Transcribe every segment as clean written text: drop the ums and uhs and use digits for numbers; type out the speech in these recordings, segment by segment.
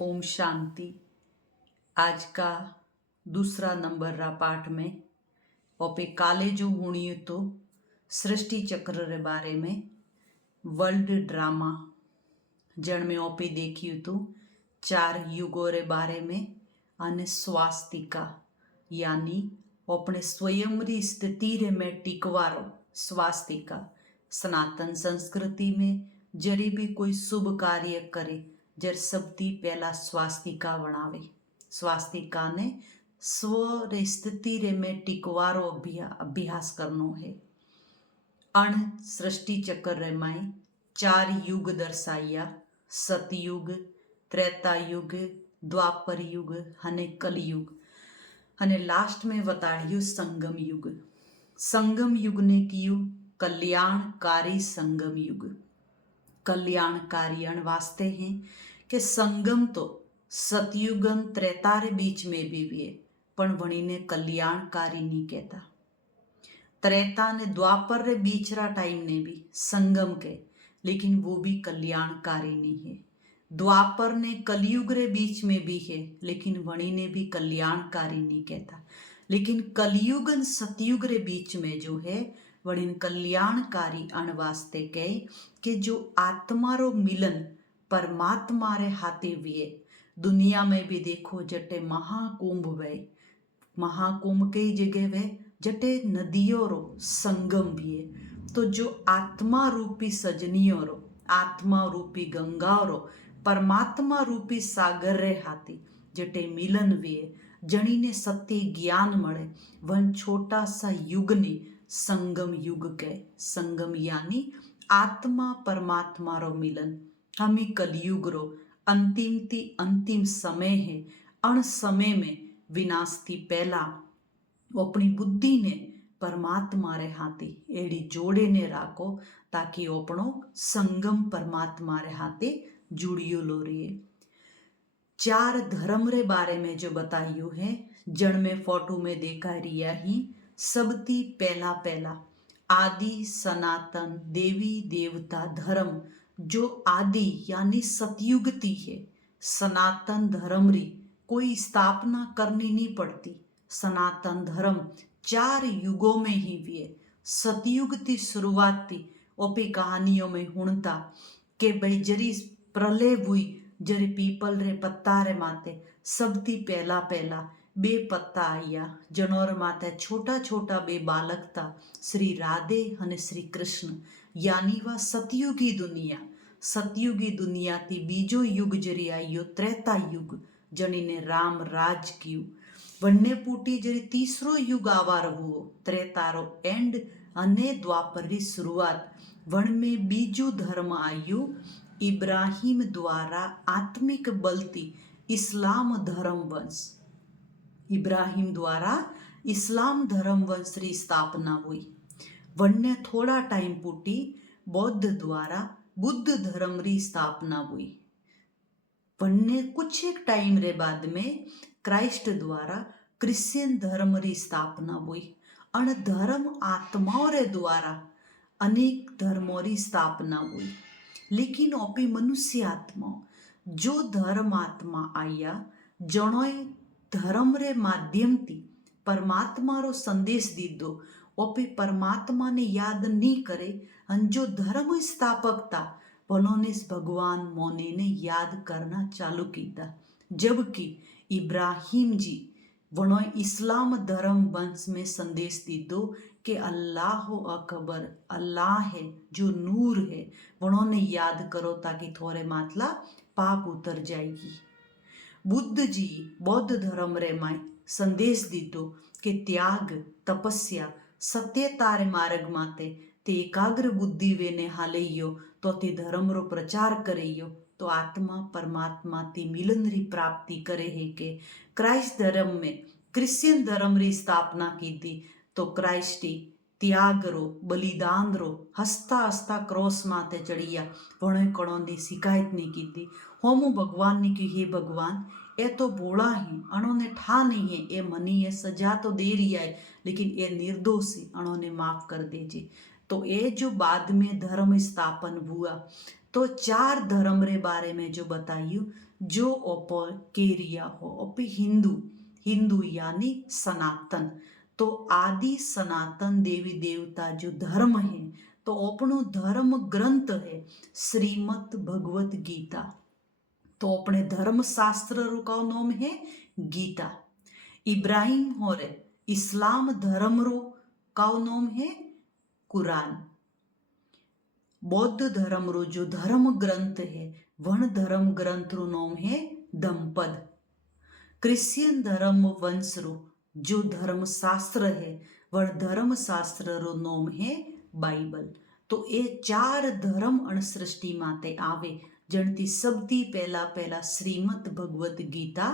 ओम शांति। आज का दूसरा नंबर रा पाठ में ओपे काले जो हुणी तो सृष्टि चक्र रे बारे में वर्ल्ड ड्रामा जन में ओपे देखी तो 4 युगों रे बारे में अने स्वास्तिका यानी अपने स्वयं री स्थिति रे में टिकवारो स्वास्तिका। सनातन संस्कृति में जरी भी कोई शुभ कार्य करे जर सबती पहला स्वास्तिका बनावे। स्वास्तिका ने स्व रे स्थिति रे में टिकवारो अभ्यास करनो है। अण सृष्टि चक्र रे माई 4 युग दर्शाया, सतयुग, त्रेता युग, द्वापर युग अने कलयुग अने लास्ट में बताड़ियो संगम युग। संगम युग ने कियु कल्याणकारी संगम युग। कल्याणकारी अण वास्ते हैं कि संगम तो सतयुगन त्रेता रे बीच में भी है पण वणीने कल्याणकारी नहीं कहता। त्रेता ने द्वापर रे बीच रा टाइम ने भी संगम के, लेकिन वो भी कल्याणकारी नहीं है। द्वापर ने कलयुग रे बीच में भी है, लेकिन वणी ने भी कल्याणकारी नहीं कहता। लेकिन कलयुगन सतयुग रे बीच में जो है वणीन कल्याणकारी अण वास्ते कहे कि जो आत्मा रो मिलन परमात्मा रे हाथे हुए। दुनिया में भी देखो जटे महाकुंभ वे, महाकुंभ कई जगह वे जटे नदियों रो संगम भी है। तो जो आत्मा रूपी सजनियों रो, आत्मा रूपी गंगा रो, परमात्मा रूपी सागर रे हाथी जटे मिलन हुए, जनी ने सत्य ज्ञान मळे, वन छोटा सा युग ने संगम युग कहे। संगम यानी आत्मा परमात्मा रो मिलन। हमी कलयुग रो अंतिम ती अंतिम समय है। अण समय में विनाश थी पहला अपनी बुद्धि ने परमात्मा रे हाथे एड़ी जोड़े ने राखो ताकि अपनो संगम परमात्मा रे हाथे जुड़ियो लो रहे। 4 धर्म रे बारे में जो बताइयो है जन में फोटो में देखा रिया ही सबती पहला पहला आदि सनातन देवी देवता धर्म जो आदि यानी सतयुगती है। सनातन धर्म री कोई स्थापना करनी नहीं पड़ती। सनातन धर्म 4 युगों में ही हुए। सतयुग की शुरुआत थी ओपी कहानियों में हुणता के भाई जरी प्रलय हुई, जरी पीपल रे पत्ता रे माते सबती पहला पहला 2 पत्ता आया जनोर माते छोटा छोटा 2 बालक था, श्री राधे अने श्री कृष्ण। यानी वा सतयुगी दुनिया। सतयुगी दुनिया थी बीजो युग जरी आयो त्रेता युग जनी ने राम राज कियु। वन्ने पूटी जरी तीसरो युग आवार हुओ त्रेतारो एंड अने द्वापर री शुरुआत। वन में बीजो धर्म आयो इब्राहिम द्वारा आत्मिक बलती इस्लाम धर्म वंश। इब्राहिम द्वारा इस्लाम धर्म वंश री स्थापना हुई। वन्ने थोड़ा टाइम पूटी बौद्ध द्वारा बुद्ध धर्म री स्थापना हुई। वन्ने कुछ एक टाइम रे बाद में क्राइस्ट द्वारा क्रिश्चियन धर्म री स्थापना हुई। अण धर्म आत्माओं रे द्वारा अनेक धर्मों री स्थापना हुई। लेकिन ओपी मनुष्य आत्मा जो धर्म आत्मा आया जणोए धर्म रे माध्यम थी परमात्मा रो संदेश दीदो। ओपी परमात्मा ने याद नहीं करे अन जो धर्म स्थापक था उन्होंने भगवान मोने ने याद करना चालू किया। जबकि इब्राहिम जी वनो इस्लाम धर्म वंश में संदेश दीदो कि अल्लाह अकबर, अल्लाह है जो नूर है, उन्होंने याद करो ताकि थोड़े मातला पाप उतर जाएगी। बुद्ध जी बौद्ध धर्म रे माय संदेश दीदो कि त्याग तपस्या सत्यता रे मार्ग माते ते एकाग्र बुद्धि वेने हालेयो तो ते धर्म रो प्रचार करेयो तो आत्मा परमात्मा ती मिलन री प्राप्ति करे है। के क्राइस्ट धर्म में क्रिश्चियन धर्म री स्थापना की थी तो क्राइस्टी त्याग रो बलिदान रो हस्ता हस्ता क्रॉस माते चढ़िया वणे कणों ने शिकायत नहीं की थी। होमो भगवान ने की हे भगवान ए तो भोला है, अणोने ठा नहीं है, ए मनी ये सजा तो दे रही है लेकिन ये निर्दोष है, अणोने माफ कर दीजिए। तो ये जो बाद में धर्म स्थापन हुआ तो 4 धर्म रे बारे में जो बताइयो जो ओप केरिया हो ओपी हिंदू हिंदू यानी सनातन। तो आदि सनातन देवी देवता जो धर्म है तो अपनो धर्म ग्रंथ है श्रीमद भगवत गीता। तो अपने धर्म शास्त्र का नाम है गीता। इब्राहिम और इस्लाम धर्म रो का नाम है कुरान। बौद्ध धर्म रो जो धर्म ग्रंथ है वह धर्म ग्रंथ रो नाम है दंपद। क्रिश्चियन धर्म वंश रो जो धर्म शास्त्र है वह धर्म शास्त्र रो नाम है बाइबल। तो ये 4 धर्म अण सृष्टि माते आवे जणती सबथी पहला श्रीमद भगवत गीता,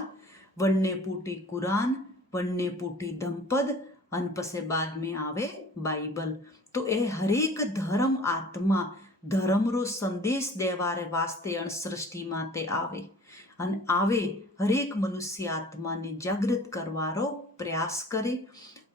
वन्ने पूटी कुरान, वन्ने पूटी दंपद अन पसे बाद में आवे बाइबल। तो ए हरेक धर्म आत्मा धर्म रो संदेश देवारे वास्ते अण सृष्टि माते आवे अन आवे हरेक मनुष्य आत्मा ने जागृत करवारो प्रयास करे।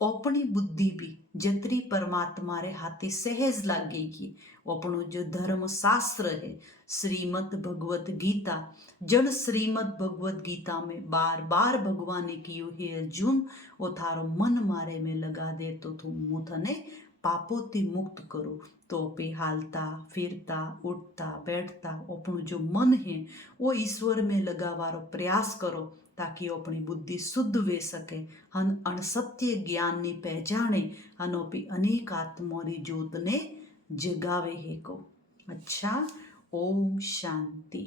अपनी बुद्धि भी जतरी परमात्मा रे हाथे सहज लागेगी अपनो जो धर्म शास्त्र है श्रीमद भगवत गीता। जन श्रीमद भगवत गीता में बार बार भगवान ने कियो हे अर्जुन ओ थारो मन मारे में लगा दे तो तू मु थने पापोथी मुक्त करो। तो पे हालता फिरता उठता बैठता अपनो जो मन है वो ईश्वर में लगावारो प्रयास करो ताकि अपनी बुद्धि शुद्ध वे सके हन अणसत्य ज्ञान ने पहचाने अनोपी अनेक आत्मोरी ज्योत ने जगावे है को। अच्छा, ओम शांति।